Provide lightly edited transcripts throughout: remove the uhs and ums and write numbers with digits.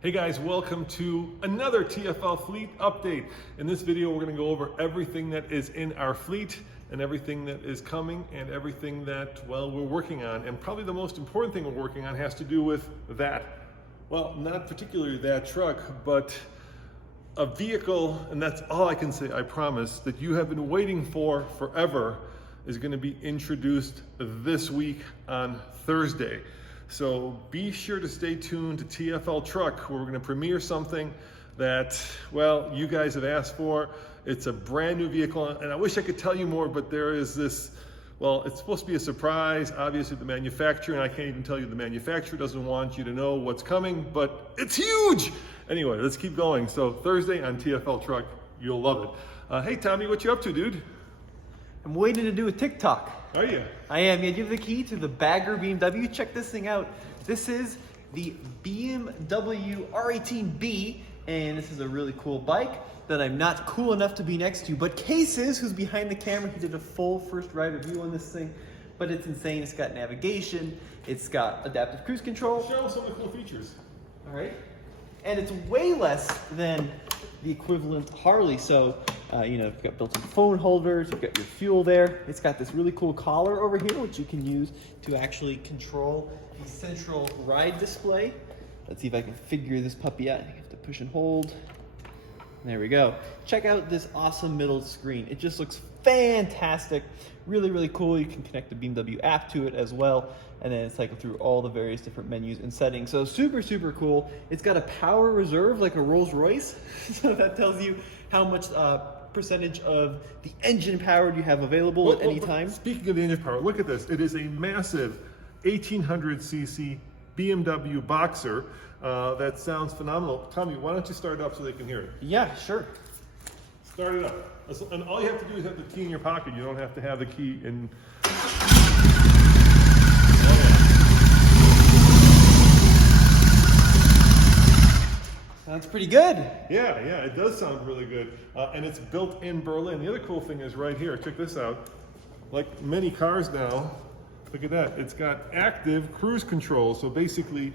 Hey guys, welcome to another TFL fleet update. In this video, we're going to go over everything that is in our fleet and everything that is coming and everything that, well, we're working on. And probably the most important thing we're working on has to do with that. Well, not particularly that truck, but a vehicle, and that's all I can say, I promise, that you have been waiting for forever is going to be introduced this week on Thursday. So be sure to stay tuned to TFL Truck, where we're going to premiere something that, well, you guys have asked for. It's a brand new vehicle, and I wish I could tell you more, but there is this, well, it's supposed to be a surprise. Obviously, the manufacturer, and I can't even tell you, the manufacturer doesn't want you to know what's coming, but it's huge! Anyway, let's keep going. So Thursday on TFL Truck, you'll love it. Hey, Tommy, what you up to, dude? I'm waiting to do a TikTok. Are you? I am. Yeah, give the key to the Bagger BMW. Check this thing out. This is the BMW R18B, and this is a really cool bike that I'm not cool enough to be next to, but Cases, who's behind the camera, he did a full first ride review on this thing, but it's insane. It's got navigation, it's got adaptive cruise control. Show some of the cool features. All right. And it's way less than the equivalent Harley. So, you've got built-in phone holders, you've got your fuel there. It's got this really cool collar over here, which you can use to actually control the central ride display. Let's see if I can figure this puppy out. I have to push and hold. There we go. Check out this awesome middle screen. It just looks fantastic. Really, really cool. You can connect the BMW app to it as well, and then cycle through all the various different menus and settings. So super, super cool. It's got a power reserve like a Rolls Royce. So that tells you how much percentage of the engine power you have available at any time. Speaking of the engine power, look at this. It is a massive 1800cc BMW Boxer. That sounds phenomenal. Tommy, why don't you start it up so they can hear it? Yeah, sure. Start it up. And all you have to do is have the key in your pocket. You don't have to have the key in. Sounds pretty good. Yeah, it does sound really good. And it's built in Berlin. The other cool thing is right here. Check this out. Like many cars now, look at that. It's got active cruise control. So basically,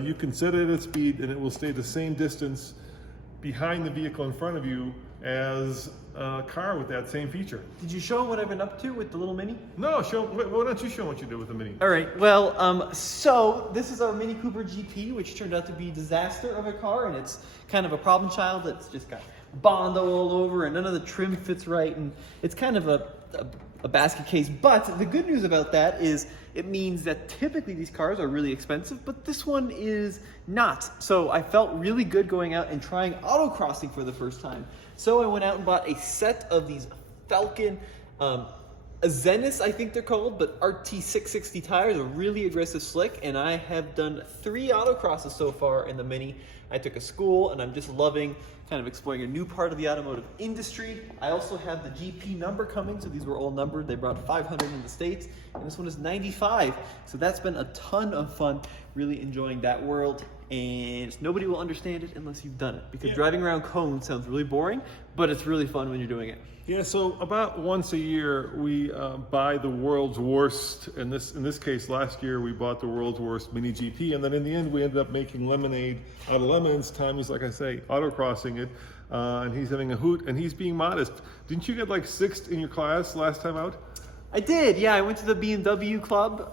you can set it at speed and it will stay the same distance behind the vehicle in front of you as a car with that same feature. Did you show what I've been up to with the little Mini? No, why don't you show what you did with the Mini? All right, well, so this is our Mini Cooper GP, which turned out to be a disaster of a car, and it's kind of a problem child that's just got Bondo all over, and none of the trim fits right, and it's kind of a basket case. But the good news about that is it means that typically these cars are really expensive, but this one is not. So I felt really good going out and trying autocrossing for the first time. So I went out and bought a set of these Falcon Zenith, I think they're called, but RT660 tires, a really aggressive slick, and I have done 3 autocrosses so far in the Mini. I took a school, and I'm just loving kind of exploring a new part of the automotive industry. I also have the GP number coming, so these were all numbered. They brought 500 in the States, and this one is 95. So that's been a ton of fun, really enjoying that world. And nobody will understand it unless you've done it, because driving around cones sounds really boring, but it's really fun when you're doing it. Yeah, so about once a year we buy the world's worst. In this case, last year we bought the world's worst Mini GP, and then in the end we ended up making lemonade out of lemons. Tommy's, like I say, autocrossing it, and he's having a hoot, and he's being modest. Didn't you get like 6th in your class last time out? I did, yeah. I went to the BMW club,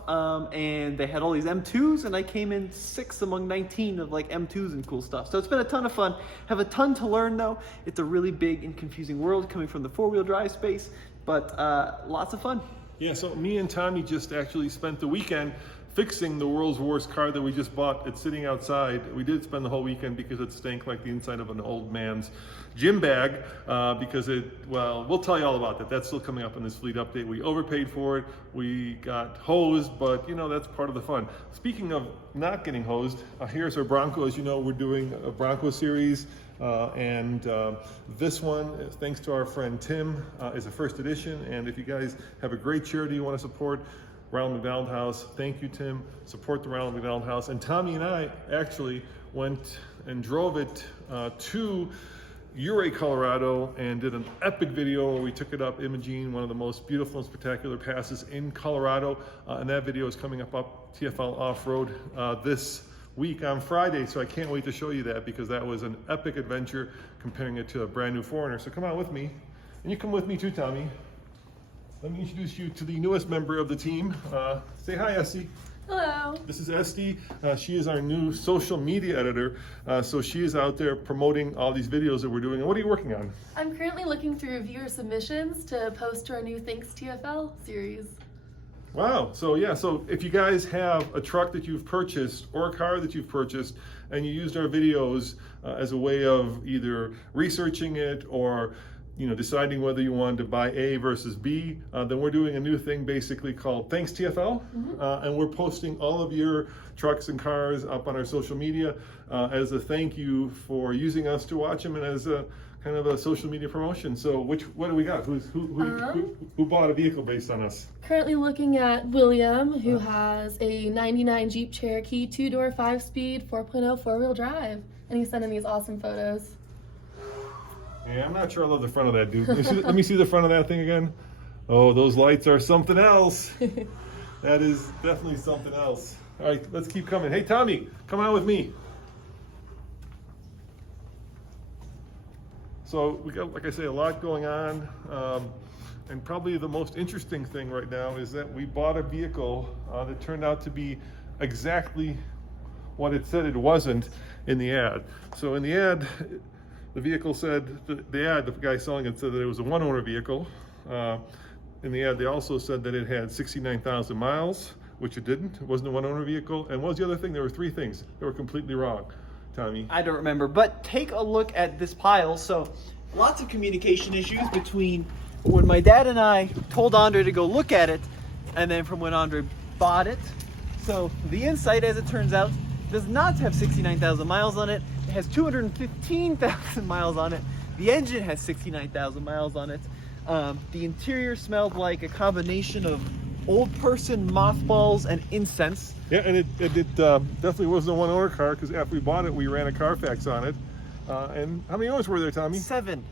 and they had all these M2s, and I came in 6th among 19 of like M2s and cool stuff. So it's been a ton of fun. Have a ton to learn though. It's a really big and confusing world coming from the 4-wheel drive space, but lots of fun. Yeah, so me and Tommy just actually spent the weekend fixing the world's worst car that we just bought. It's sitting outside. We did spend the whole weekend because it stank like the inside of an old man's gym bag, because we'll tell you all about that. That's still coming up in this fleet update. We overpaid for it. We got hosed, but that's part of the fun. Speaking of not getting hosed, here's our Bronco. As you know, we're doing a Bronco series, and this one, thanks to our friend Tim, is a first edition. And if you guys have a great charity you want to support, Ronald McDonald House. Thank you, Tim. Support the Ronald McDonald House. And Tommy and I actually went and drove it to Ouray, Colorado, and did an epic video where we took it up Imogene, one of the most beautiful and spectacular passes in Colorado. And that video is coming up TFL Off-Road this week on Friday, so I can't wait to show you that because that was an epic adventure comparing it to a brand new Foreigner. So come on with me, and you come with me too, Tommy. Let me introduce you to the newest member of the team. Say hi, Esty. Hello. This is Esty. She is our new social media editor. So she is out there promoting all these videos that we're doing. And what are you working on? I'm currently looking through viewer submissions to post to our new Thanks TFL series. Wow. So yeah, so if you guys have a truck that you've purchased or a car that you've purchased and you used our videos as a way of either researching it or deciding whether you wanted to buy A versus B, then we're doing a new thing basically called Thanks TFL. And we're posting all of your trucks and cars up on our social media as a thank you for using us to watch them and as a kind of a social media promotion. So what do we got? Who bought a vehicle based on us? Currently looking at William, who has a 99 Jeep Cherokee 2-door 5-speed 4.0 4-wheel drive. And he's sending these awesome photos. Yeah, I'm not sure I love the front of that, dude. Let me see the front of that thing again. Oh, those lights are something else. That is definitely something else. All right, let's keep coming. Hey, Tommy, come on with me. So we got, like I say, a lot going on. And probably the most interesting thing right now is that we bought a vehicle that turned out to be exactly what it said it wasn't in the ad. So in the ad, the vehicle said, the guy selling it said that it was a one-owner vehicle. In the ad, they also said that it had 69,000 miles, which it didn't. It wasn't a one-owner vehicle. And what was the other thing? There were three things that were completely wrong, Tommy. I don't remember, but take a look at this pile. So lots of communication issues between when my dad and I told Andre to go look at it, and then from when Andre bought it. So the Insight, as it turns out, does not have 69,000 miles on it. It has 215,000 miles on it. The engine has 69,000 miles on it. The interior smelled like a combination of old person mothballs and incense. Yeah, and it definitely wasn't a one-owner car because after we bought it, we ran a Carfax on it. And how many owners were there, Tommy? 7.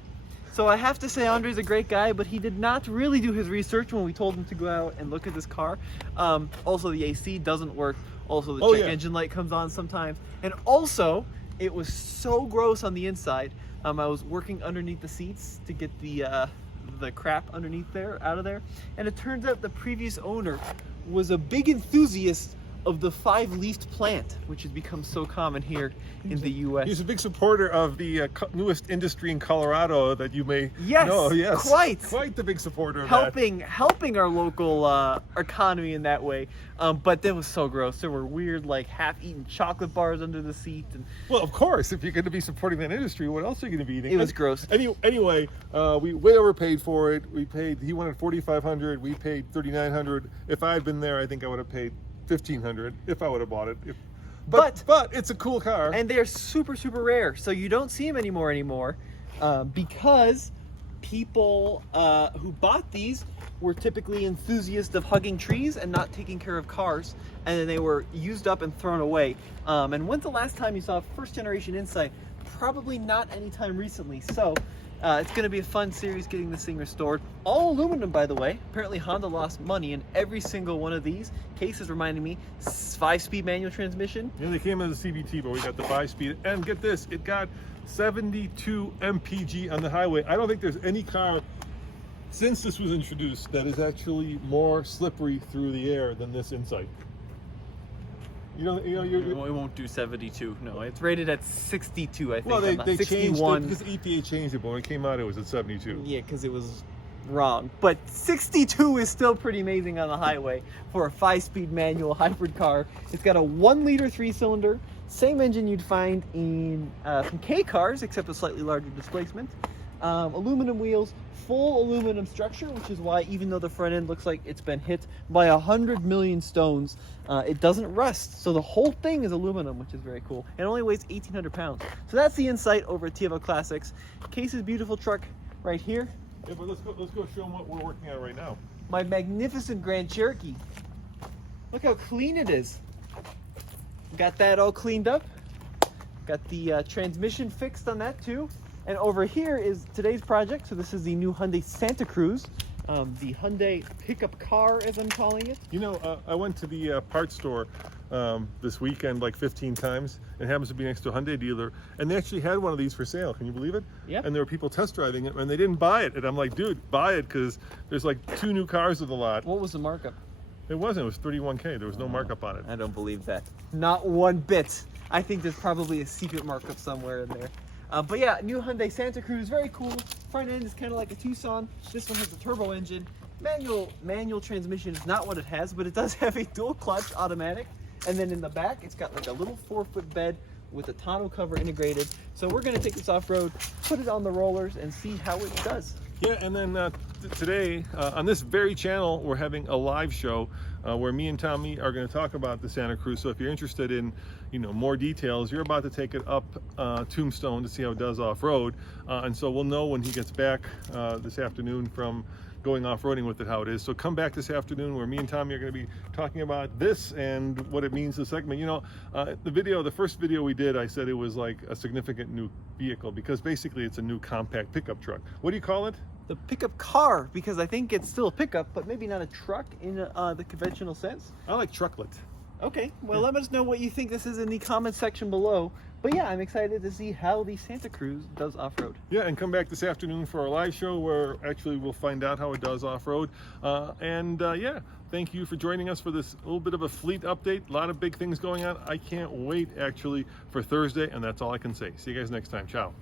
So I have to say Andre's a great guy, but he did not really do his research when we told him to go out and look at this car. Also, the AC doesn't work. Also, the check engine light comes on sometimes. And also, it was so gross on the inside. I was working underneath the seats to get the crap underneath there out of there. And it turns out the previous owner was a big enthusiast of the 5-leafed plant, which has become so common here in the U.S. He's a big supporter of the newest industry in Colorado that you may know. Yes, quite the big supporter of helping our local economy in that way. But that was so gross. There were weird, like half-eaten chocolate bars under the seat. And well, of course, if you're going to be supporting that industry, what else are you going to be eating? It was gross. Anyway, we way overpaid for it. He wanted $4,500. We paid $3,900. If I had been there, I think I would have paid $1,500 if I would have bought it. But it's a cool car, and they're super rare, so you don't see them anymore because people who bought these were typically enthusiasts of hugging trees and not taking care of cars, and then they were used up and thrown away. And when's the last time you saw a first generation Insight? Probably not anytime recently. So it's going to be a fun series getting this thing restored. All aluminum, by the way. Apparently Honda lost money in every single one of these. Case is reminding me, 5-speed manual transmission. Yeah, they came as a CVT, but we got the 5-speed. And get this, it got 72 mpg on the highway. I don't think there's any car since this was introduced that is actually more slippery through the air than this Insight. It won't do 72. No, it's rated at 62, I think. Well, they 61. changed it because the EPA changed it, but when it came out, it was at 72. Yeah, because it was wrong. But 62 is still pretty amazing on the highway for a 5-speed manual hybrid car. It's got a 1-liter 3-cylinder, same engine you'd find in some K cars, except a slightly larger displacement. Aluminum wheels, full aluminum structure, which is why even though the front end looks like it's been hit by 100 million stones, it doesn't rust. So the whole thing is aluminum, which is very cool. It only weighs 1,800 pounds. So that's the Insight over at TFL Classics. Case's beautiful truck right here. Yeah, but let's go show them what we're working on right now. My magnificent Grand Cherokee. Look how clean it is. Got that all cleaned up. Got the transmission fixed on that too. And over here is today's project. So this is the new Hyundai Santa Cruz. the Hyundai pickup car, as I'm calling it. You know, I went to the parts store this weekend like 15 times. It happens to be next to a Hyundai dealer, and they actually had one of these for sale. Can you believe it? Yeah. And there were people test driving it, and they didn't buy it. And I'm like, dude, buy it, because there's like 2 new cars with the lot. What was the markup? It wasn't. It was $31K. There was no markup on it. I don't believe that. Not one bit. I think there's probably a secret markup somewhere in there. But yeah, new Hyundai Santa Cruz, very cool. Front end is kind of like a Tucson. This one has a turbo engine. Manual transmission is not what it has, but it does have a dual clutch automatic. And then in the back, it's got like a little 4-foot bed with a tonneau cover integrated. So we're gonna take this off-road, put it on the rollers, and see how it does. Yeah, and then today on this very channel, we're having a live show where me and Tommy are going to talk about the Santa Cruz. So if you're interested in, you know, more details, you're about to take it up Tombstone to see how it does off-road, and so we'll know when he gets back this afternoon from going off-roading with it how it is. So come back this afternoon where me and Tommy are going to be talking about this and what it means to the segment. You know, the first video we did, I said it was like a significant new vehicle, because basically it's a new compact pickup truck. What do you call it? The pickup car, because I think it's still a pickup, but maybe not a truck in the conventional sense. I like trucklet. Okay, well, let us know what you think this is in the comment section below. But yeah, I'm excited to see how the Santa Cruz does off-road. Yeah, and come back this afternoon for our live show where actually we'll find out how it does off-road. Yeah, thank you for joining us for this little bit of a fleet update. A lot of big things going on. I can't wait actually for Thursday, and that's all I can say. See you guys next time. Ciao.